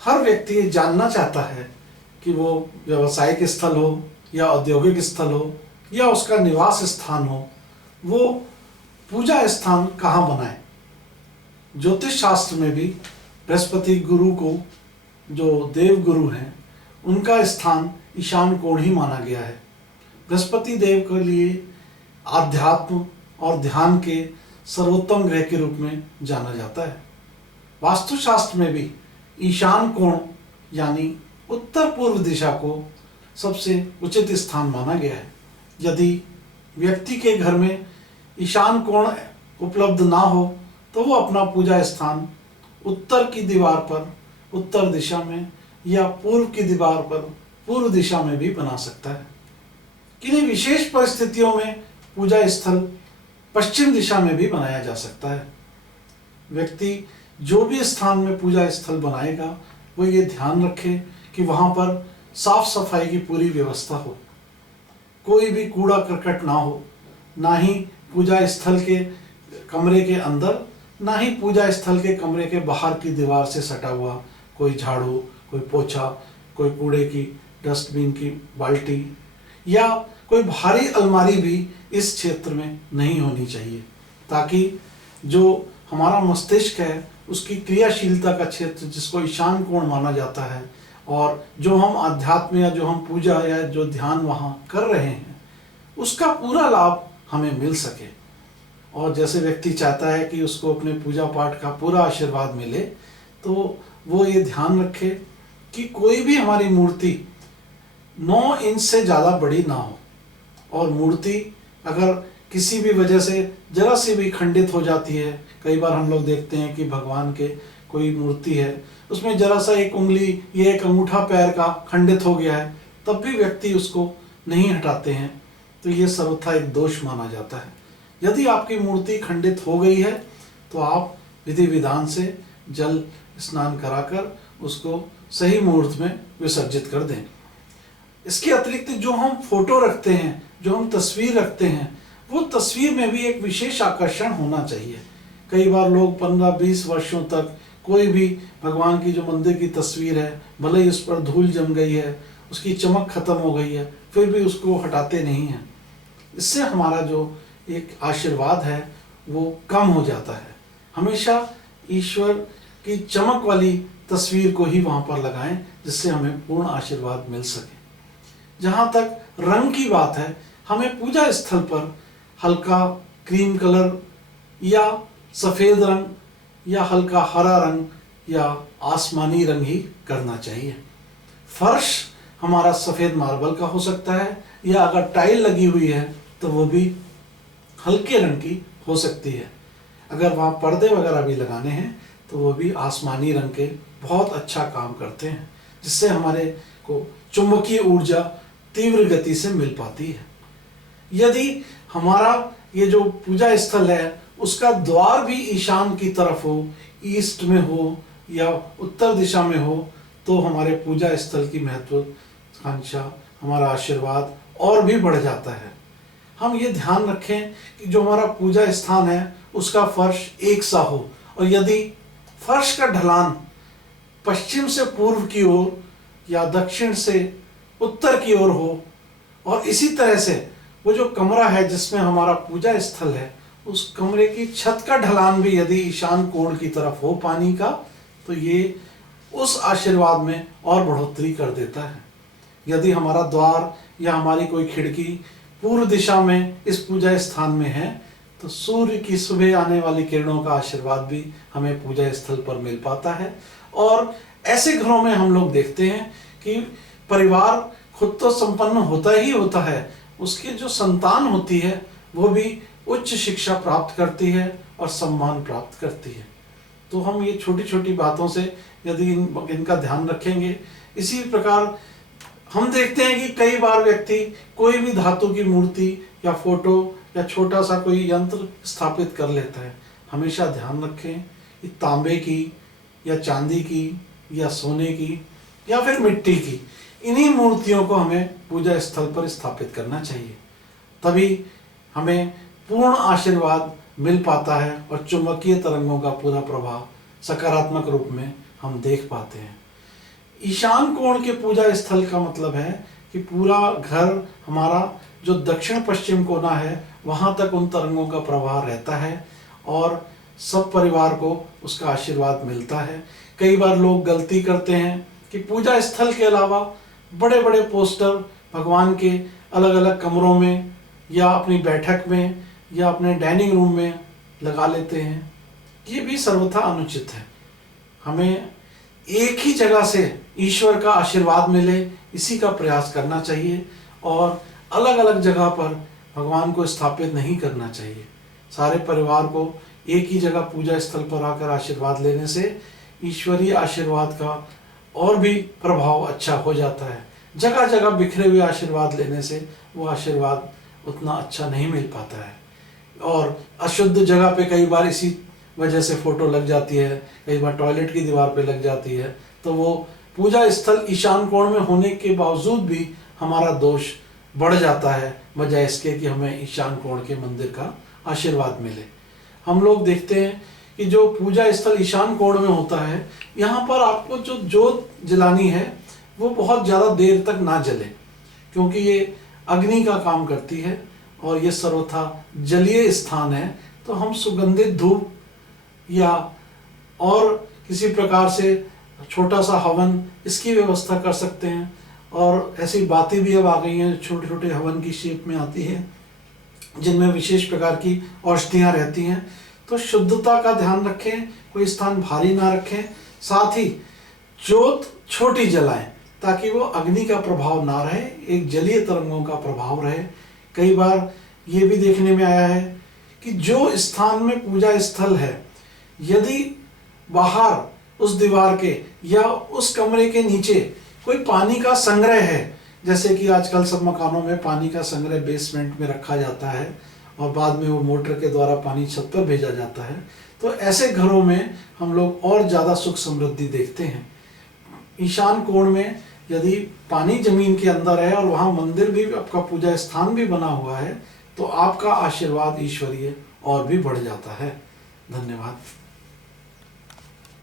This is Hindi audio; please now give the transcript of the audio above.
हर व्यक्ति ये जानना चाहता है कि वो व्यावसायिक स्थल हो या औद्योगिक स्थल हो या उसका निवास स्थान हो, वो पूजा स्थान कहाँ बनाए। ज्योतिष शास्त्र में भी बृहस्पति गुरु को, जो देव गुरु हैं, उनका स्थान ईशान कोण ही माना गया है। बृहस्पति देव के लिए आध्यात्म और ध्यान के सर्वोत्तम ग्रह के रूप में जाना जाता है। वास्तुशास्त्र में भी ईशान कोण यानी उत्तर पूर्व दिशा को सबसे उचित स्थान माना गया है। यदि व्यक्ति के घर में ईशान कोण उपलब्ध ना हो तो वो अपना पूजा स्थान उत्तर की दीवार पर उत्तर दिशा में या पूर्व की दीवार पर पूर्व दिशा में भी बना सकता है। किन्हीं विशेष परिस्थितियों में पूजा स्थल पश्चिम दिशा में भी बनाया जा सकता है। व्यक्ति जो भी स्थान में पूजा स्थल बनाएगा वो ये ध्यान रखे कि वहाँ पर साफ सफाई की पूरी व्यवस्था हो, कोई भी कूड़ा करकट ना हो, ना ही पूजा स्थल के कमरे के अंदर, ना ही पूजा स्थल के कमरे के बाहर की दीवार से सटा हुआ कोई झाड़ू, कोई पोछा, कोई कूड़े की डस्टबिन की बाल्टी या कोई भारी अलमारी भी इस क्षेत्र में नहीं होनी चाहिए, ताकि जो हमारा मस्तिष्क है उसकी क्रियाशीलता का क्षेत्र, जिसको ईशान कोण माना जाता है, और जो हम आध्यात्म या जो हम पूजा या जो ध्यान वहाँ कर रहे हैं उसका पूरा लाभ हमें मिल सके। और जैसे व्यक्ति चाहता है कि उसको अपने पूजा पाठ का पूरा आशीर्वाद मिले, तो वो ये ध्यान रखे कि कोई भी हमारी मूर्ति 9 इंच से ज़्यादा बड़ी ना हो, और मूर्ति अगर किसी भी वजह से जरा सी भी खंडित हो जाती है, कई बार हम लोग देखते हैं कि भगवान के कोई मूर्ति है, उसमें जरा सा एक उंगली या एक अंगूठा पैर का खंडित हो गया है, तब भी व्यक्ति उसको नहीं हटाते हैं, तो ये सर्वथा एक दोष माना जाता है। यदि आपकी मूर्ति खंडित हो गई है तो आप विधि विधान से जल स्नान कराकर उसको सही मुहूर्त में विसर्जित कर दें। इसके अतिरिक्त जो हम फोटो रखते हैं, जो हम तस्वीर रखते हैं, वो तस्वीर में भी एक विशेष आकर्षण होना चाहिए। कई बार लोग 15-20 वर्षों तक कोई भी भगवान की जो मंदिर की तस्वीर है, भले ही उस पर धूल जम गई है, उसकी चमक खत्म हो गई है, फिर भी उसको हटाते नहीं हैं। इससे हमारा जो एक आशीर्वाद है वो कम हो जाता है। हमेशा ईश्वर की चमक वाली तस्वीर को ही वहाँ पर लगाएं, जिससे हमें पूर्ण आशीर्वाद मिल सके। जहाँ तक रंग की बात है, हमें पूजा स्थल पर हल्का क्रीम कलर या सफ़ेद रंग या हल्का हरा रंग या आसमानी रंग ही करना चाहिए। फर्श हमारा सफ़ेद मार्बल का हो सकता है, या अगर टाइल लगी हुई है तो वो भी हल्के रंग की हो सकती है। अगर वहाँ पर्दे वगैरह भी लगाने हैं तो वो भी आसमानी रंग के बहुत अच्छा काम करते हैं, जिससे हमारे को चुंबकीय ऊर्जा तीव्र गति से मिल पाती है। यदि हमारा ये जो पूजा स्थल है उसका द्वार भी ईशान की तरफ हो, ईस्ट में हो या उत्तर दिशा में हो, तो हमारे पूजा स्थल की महत्वाकांक्षा, हमारा आशीर्वाद और भी बढ़ जाता है। हम ये ध्यान रखें कि जो हमारा पूजा स्थान है उसका फर्श एक सा हो, और यदि फर्श का ढलान पश्चिम से पूर्व की ओर या दक्षिण से उत्तर की ओर हो, और इसी तरह से वो जो कमरा है जिसमें हमारा पूजा स्थल है उस कमरे की छत का ढलान भी यदि ईशान कोण की तरफ हो पानी का, तो ये उस आशीर्वाद में और बढ़ोतरी कर देता है। यदि हमारा द्वार या हमारी कोई खिड़की पूर्व दिशा में इस पूजा स्थान में है तो सूर्य की सुबह आने वाली किरणों का आशीर्वाद भी हमें पूजा स्थल पर मिल पाता है। और ऐसे घरों में हम लोग देखते हैं कि परिवार खुद तो संपन्न होता ही होता है, उसकी जो संतान होती है वो भी उच्च शिक्षा प्राप्त करती है और सम्मान प्राप्त करती है। तो हम ये छोटी छोटी बातों से यदि इनका ध्यान रखेंगे, इसी प्रकार हम देखते हैं कि कई बार व्यक्ति कोई भी धातु की मूर्ति या फोटो या छोटा सा कोई यंत्र स्थापित कर लेता है। हमेशा ध्यान रखें कि तांबे की या चांदी की या सोने की या फिर मिट्टी की, इन्हीं मूर्तियों को हमें पूजा स्थल पर स्थापित करना चाहिए, तभी हमें पूर्ण आशीर्वाद मिल पाता है और चुंबकीय तरंगों का पूरा प्रभाव सकारात्मक रूप में हम देख पाते हैं। ईशान कोण के पूजा स्थल का मतलब है कि पूरा घर हमारा जो दक्षिण पश्चिम कोना है वहाँ तक उन तरंगों का प्रवाह रहता है और सब परिवार को उसका आशीर्वाद मिलता है। कई बार लोग गलती करते हैं कि पूजा स्थल के अलावा बड़े बड़े पोस्टर भगवान के अलग अलग कमरों में या अपनी बैठक में या अपने डाइनिंग रूम में लगा लेते हैं। ये भी सर्वथा अनुचित है। हमें एक ही जगह से ईश्वर का आशीर्वाद मिले इसी का प्रयास करना चाहिए और अलग अलग जगह पर भगवान को स्थापित नहीं करना चाहिए। सारे परिवार को एक ही जगह पूजा स्थल पर आकर आशीर्वाद लेने से ईश्वरीय आशीर्वाद का और भी प्रभाव अच्छा हो जाता है। जगह जगह बिखरे हुए आशीर्वाद लेने से वो आशीर्वाद उतना अच्छा नहीं मिल पाता है और अशुद्ध जगह पे कई बार इसी वजह से फोटो लग जाती है, कई बार टॉयलेट की दीवार पे लग जाती है, तो वो पूजा स्थल ईशान कोण में होने के बावजूद भी हमारा दोष बढ़ जाता है, बजाय इसके कि हमें ईशान कोण के मंदिर का आशीर्वाद मिले। हम लोग देखते हैं कि जो पूजा स्थल ईशान कोण में होता है, यहाँ पर आपको जो जोत जलानी है वो बहुत ज़्यादा देर तक ना जले, क्योंकि ये अग्नि का काम करती है और ये सर्वथा जलीय स्थान है। तो हम सुगंधित धूप या और किसी प्रकार से छोटा सा हवन इसकी व्यवस्था कर सकते हैं। और ऐसी बातें भी अब आ गई हैं छोटे छोटे हवन की शेप में आती है, जिनमें विशेष प्रकार की औषधियाँ रहती हैं। तो शुद्धता का ध्यान रखें, कोई स्थान भारी ना रखें, साथ ही जोत छोटी जलाएं ताकि वो अग्नि का प्रभाव ना रहे, एक जलीय तरंगों का प्रभाव रहे। कई बार ये भी देखने में आया है कि जो स्थान में पूजा स्थल है, यदि बाहर उस दीवार के या उस कमरे के नीचे कोई पानी का संग्रह है, जैसे कि आजकल सब मकानों में पानी का संग्रह बेसमेंट में रखा जाता है और बाद में वो मोटर के द्वारा पानी छत पर भेजा जाता है, तो ऐसे घरों में हम लोग और ज़्यादा सुख समृद्धि देखते हैं। ईशान कोण में यदि पानी जमीन के अंदर है और वहाँ मंदिर भी आपका पूजा स्थान भी बना हुआ है, तो आपका आशीर्वाद ईश्वरीय और भी बढ़ जाता है। धन्यवाद।